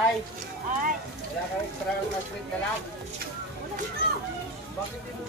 Ay. Wala ka extra na street na lang. Bakit ito?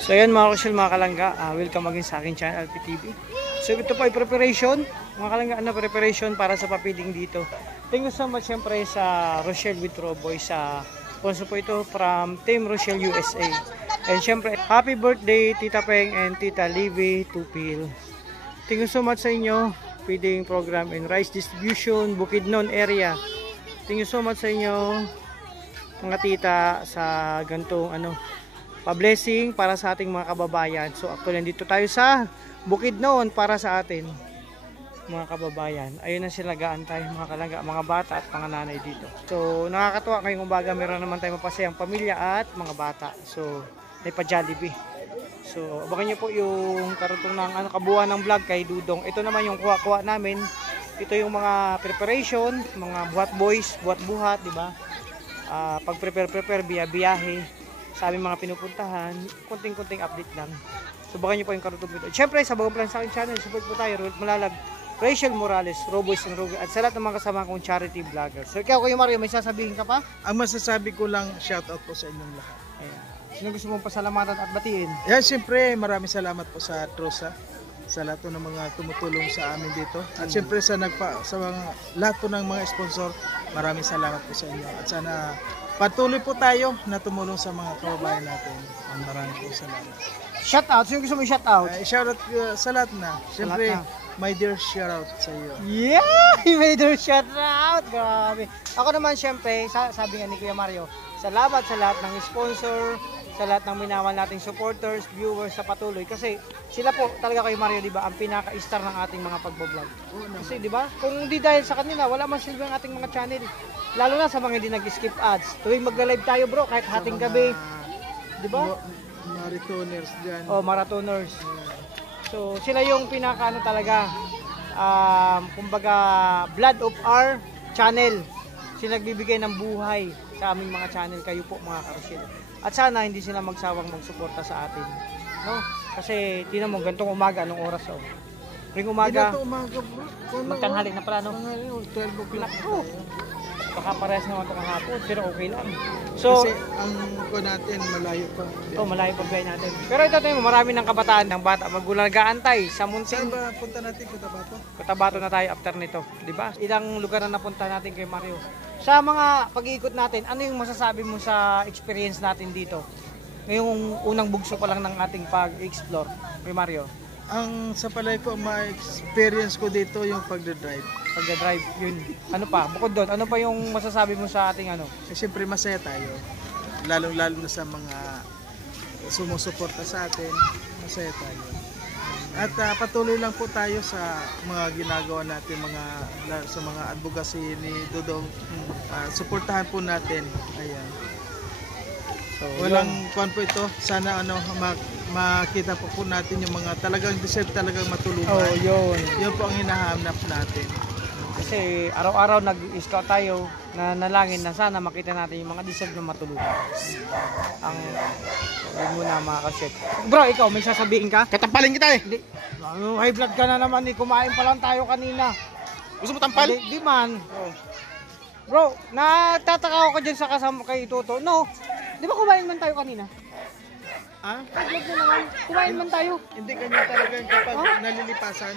So yan mga kusyal, mga kalangga, welcome again sa aking channel, LPTV. So ito po ay preparation, mga kalangga, preparation para sa papiling dito. Thank you so much siyempre sa Rochelle with Roboy, sa sponsor po ito from Team Rochelle USA. And siyempre, happy birthday Tita Peng and Tita Livy Tupil. Thank you so much sa inyo, feeding program and rice distribution, Bukidnon area. Thank you so much sa inyo, mga tita, sa gantong pa-blessing para sa ating mga kababayan. So actually dito tayo sa Bukidnon para sa atin mga kababayan. Ayun na sila, gaantay mga kalangga, mga bata at mga nanay dito. So nakakatuwa, ngayong umaga meron naman tayo mapasayang pamilya at mga bata. So may pa-Jollibee. So abangan nyo po yung karutong ng kabuuan ng vlog kay Dudong. Ito naman yung kuha-kuha namin. Ito yung mga preparation, mga buhat boys, buhat-buhat, di ba? Pag-prepare, biyahe sa aming mga pinupuntahan, kunting-kunting update lang. So baka nyo po yung karutong video. Siyempre, sa bagong plan sa aking channel, support po tayo, Roel Malalag, Rachel Morales, Roboys and Rogue, at sa lahat ng mga kasama kong charity vlogger. So ikaw, Kuya Mario, may sasabihin ka pa? Ang masasabi ko lang, shoutout po sa inyong lahat. Ayan. Sino gusto mong pasalamatan at batiin? Yan, siyempre, maraming salamat po sa Trosa, sa lahat ng mga tumutulong sa amin dito. At siyempre sa mga, lahat po ng mga sponsor, maraming salamat po sa inyo. At sana patuloy po tayo na tumulong sa mga kababayan natin. Maraming po salamat. Shout out, sino gusto mo i-shout out? Shoutout sa lahat na. Siyempre, my dear shoutout sa iyo. Yeah! My dear shout out! Grabe. Ako naman siyempre, sabi nga ni Kuya Mario, salamat sa lahat ng sponsor, sa lahat ng minawal nating supporters, viewers sa patuloy. Kasi sila po talaga, Kuya Mario, di ba, ang pinaka-star ng ating mga pagbablog. Kasi di ba, kung hindi dahil sa kanila, wala man silbi ang ating mga channel. Lalo na sa mga hindi nag-skip ads. Tuwing magla-live tayo, bro, kahit hating gabi. Di ba? Marathoners dyan. Oh, marathoners. So, sila yung pinaka talaga, kumbaga, blood of our channel. Sila nagbibigay ng buhay sa aming mga channel, kayo po mga karusil. At sana hindi sila magsawang magsuporta sa atin. No? Kasi, tinan mo, gantong umaga, anong oras oh? Ring umaga, magtanghali na pala, no? 12 o'clock. Baka parehas naman ito kahapon, pero okay lang. So, kasi ang ko natin malayo pa. Oh, malayo pa biyahe natin. Pero ito tayo, marami ng kabataan ng bata magulang nag-aantay sa munting. Saan ba punta natin, Cotabato? Cotabato na tayo after nito, di ba? Ilang lugar na napunta natin kay Mario. Sa mga pag-iikot natin, ano yung masasabi mo sa experience natin dito? Ngayong unang bugso pa lang ng ating pag-explore kay Mario. Ang sa palay ko, ma-experience ko dito yung pagdadrive. pagda-drive. Yun. Ano pa? Bukod doon, ano pa yung masasabi mo sa ating ano? Siyempre masaya tayo. Lalong-lalo na sa mga sumusuporta sa atin. Masaya tayo. At patuloy lang po tayo sa mga ginagawa natin, sa mga advocacy ni Dudong. Suportahan po natin. Ayan. So, Walang kuan po ito. Sana makita po natin yung mga talagang deserve talagang matulungan. oh, yun. Yun po ang hinahanap natin. Kasi araw-araw nag-scout tayo na nalangin na sana makita natin yung mga deserve na matulungan. Ang yun muna mga ka-chef. Bro, ikaw may sasabihin ka? Katampalin kita eh. Hindi. High blood ka na naman eh. Kumain pa lang tayo kanina. Gusto mo tampal? Di man. Bro, natataka ako dyan sa kasama kay Toto. No, di ba kumain man tayo kanina? Ah? High blood na naman. Kumain man tayo. Hindi kanya talagang kapag nalilipasan.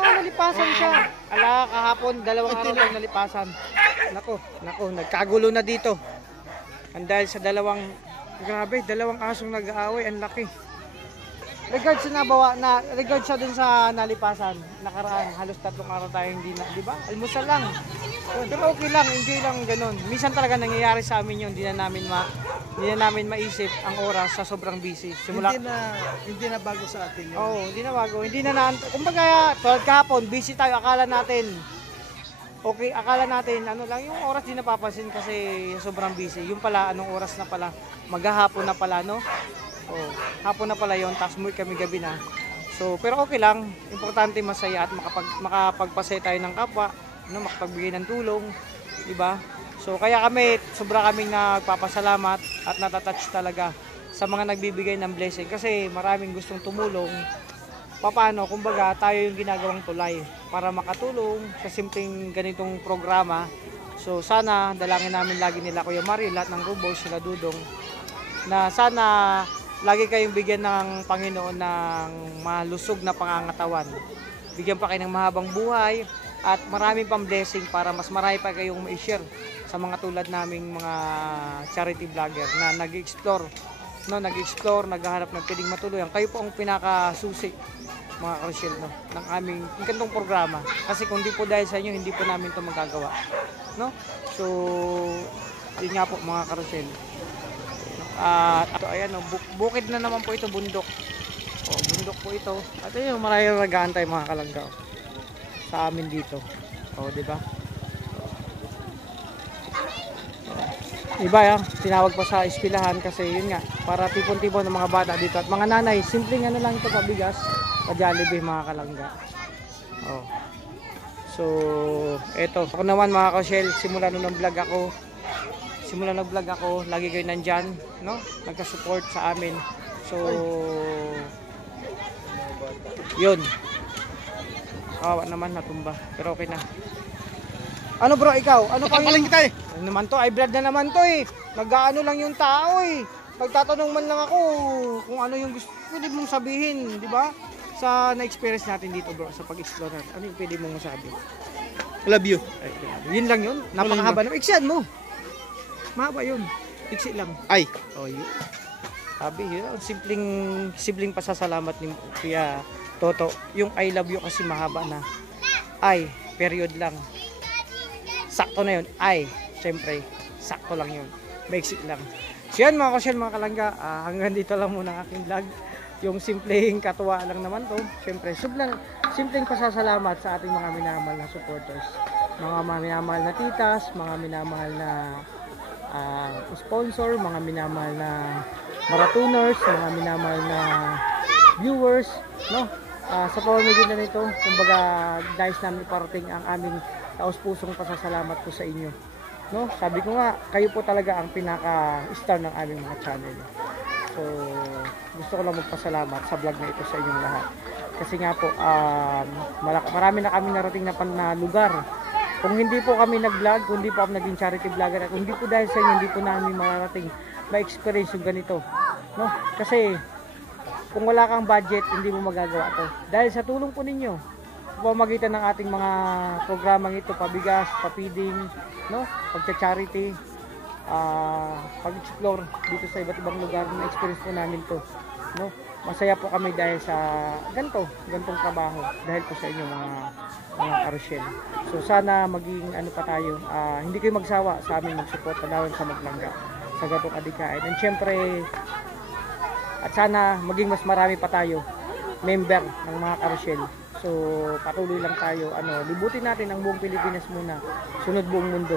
Nalipasan siya. Ala, kahapon, 2 araw lang nalipasan. Nako, nagkagulo na dito. Ang dahil sa 2 asong nag-aaway, ang laki. Regards sa dun sa nalipasan, nakaraan, halos 3 araw tayo hindi na, di ba? Almusal lang. Pero okay lang, enjoy lang ganun. Minsan talaga nangyayari sa amin yun, hindi na namin maisip ang oras sa sobrang busy. Hindi na bago sa atin yun. Oo, hindi na bago. Hindi na kumbaga, tulad kahapon, busy tayo, akala natin, ano lang, yung oras di napapansin kasi sobrang busy. Yung pala, anong oras na pala, maghahapon na pala, no? Oh, hapon na pala yon, tapos muy kami gabi na. So, pero okay lang. Importante masaya at makapagpasaya tayo ng kapwa, no, makapagbigay ng tulong, di ba? So, kaya sobra kaming nagpapasalamat at natatouch talaga sa mga nagbibigay ng blessing kasi maraming gustong tumulong. Paano, kumbaga, tayo yung ginagawang tulay para makatulong sa simpleng ganitong programa. So, sana dalangin namin lagi nila Kuya Mario, lahat ng Ruboy, sila Dudong, na sana lagi kayong bigyan ng Panginoon ng malusog na pangangatawan. Bigyan pa kayo ng mahabang buhay at maraming pang blessing para mas marami pa kayong ma-share sa mga tulad naming mga charity vlogger na nag-explore, naghahanap ng pwedeng matuluyan. Kayo po ang pinakasusi, mga Rochelle, no, ng aming gantong programa. Kasi kung di po dahil sa inyo, hindi po namin ito magagawa. No? So, yun nga po mga Rochelle. Ito, ayan, bukid na naman po ito, bundok. Bundok po ito. At ayun, maraming nag-aantay mga kalangga sa amin dito. Di ba? Iba yan, tinawag pa sa eskwelahan kasi yun nga, para tipon-tipon ng mga bata dito. At mga nanay, simpleng ano lang ito, pabigas, pa-Jollibee mga kalangga. So, eto. Ako naman mga ka-Shell, simula nung nag-vlog ako, lagi kayo nandyan, no? Nagka-support sa amin. So, yun. Kawawa naman, natumba. Pero okay na. Ano bro, ikaw? Ano pa Katampalin kita eh. Ano naman to? Ay, blood na naman to eh. Nag-aano lang yung tao eh. Nagtatanong man lang ako kung ano yung gusto pwede mong sabihin, di ba? Sa na-experience natin dito bro, sa pag-explore natin. Ano yung pwede mong masabi? Love you. Ay, yun lang yun. Napakahaba na. Iksian mo. Mahaba yun. Iksi lang. Ay. Yun. Sabi yun. Simpleng pasasalamat ni Kuya Toto. Yung I love you kasi mahaba na. Ay, period lang. Sakto na yun. Ay, syempre, sakto lang yun. Maiksi lang. So yan mga kasyal, mga kalangga. Hanggang dito lang muna ang aking vlog. Yung simpleng katuwa lang naman to. Syempre, simpleng pasasalamat sa ating mga minamahal na supporters. Mga minamahal na titas, mga minamahal na sponsor, mga minamahal na marathoners, mga minamahal na viewers, no? Sa pamamagitan na nito, kumbaga dahil namin parating ang aming taos-pusong pasasalamat po sa inyo, no? Sabi ko nga, kayo po talaga ang pinaka-star ng aming mga channel. So, gusto ko lang magpasalamat sa vlog na ito sa inyong lahat. Kasi nga po, marami na kami narating na lugar. Kung hindi po kami nag-vlog, kung hindi po kami naging charity vlogger, at kung hindi po dahil sa inyo, hindi po namin mararating ma-experience yung ganito, no? Kasi kung wala kang budget, hindi mo magagawa to. Dahil sa tulong po ninyo, sa pamamagitan ng ating mga programang ito, pabigas, papiding, no? Pagcha-charity, pag-explore dito sa iba't ibang lugar, na experience po namin to, no? masaya po kami dahil sa gantong trabaho dahil po sa inyo mga karusyel. So sana maging ano pa tayo, hindi kayo magsawa sa amin mag-support lalo sa Maglangga sa gantong adikain. And syempre at sana maging mas marami pa tayo member ng mga karusyel. So patuloy lang tayo, libutin natin ang buong Pilipinas muna, sunod buong mundo.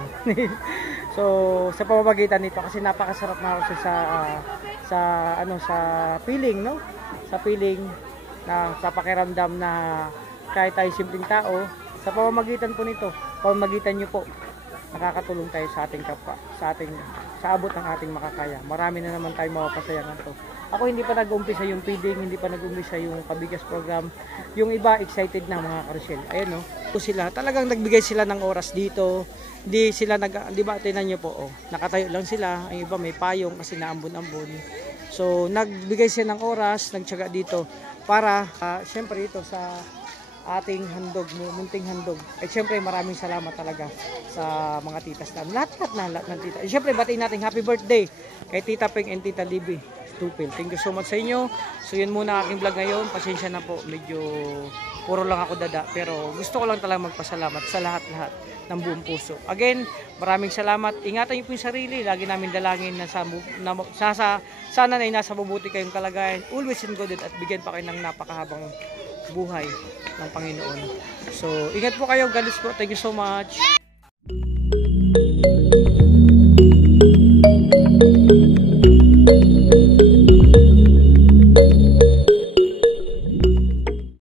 So sa pamamagitan nito kasi napakasarap na kasi sa feeling, no? Sa feeling na sa pakiramdam na kahit tayo simpleng tao, sa pamamagitan po nito, pamamagitan niyo po, nakakatulong tayo sa ating kapwa, sa abot ng ating makakaya. Marami na naman tayong mapapasayangan to. Ako hindi pa nag-umpisa yung feeding, hindi pa nag-umpisa yung pabigas program. Yung iba excited na mga karusyel. Ayun, no? Sila talagang nagbigay sila ng oras dito. Hindi sila di ba tingnan niyo po, nakatayo lang sila. Ang iba may payong kasi naambon-ambon. So nagbigay sila ng oras, nagtiyaga dito para syempre ito sa ating handog, munting handog. At syempre maraming salamat talaga sa mga titas namin. Lahat ng tita. Syempre batiin natin happy birthday kay Tita Peng and Tita Libby Stupil. Thank you so much sa inyo. So yun muna aking vlog ngayon. Pasensya na po, medyo puro lang ako dada. Pero gusto ko lang talaga magpasalamat sa lahat-lahat ng buong puso. Again, maraming salamat. Ingatan niyo po yung sarili. Lagi namin dalangin na sana na nasa mabuti kayong kalagayan. Always in good health at bigyan pa kayo ng napakahabang buhay ng Panginoon. So, ingat po kayo. God bless po. Thank you so much.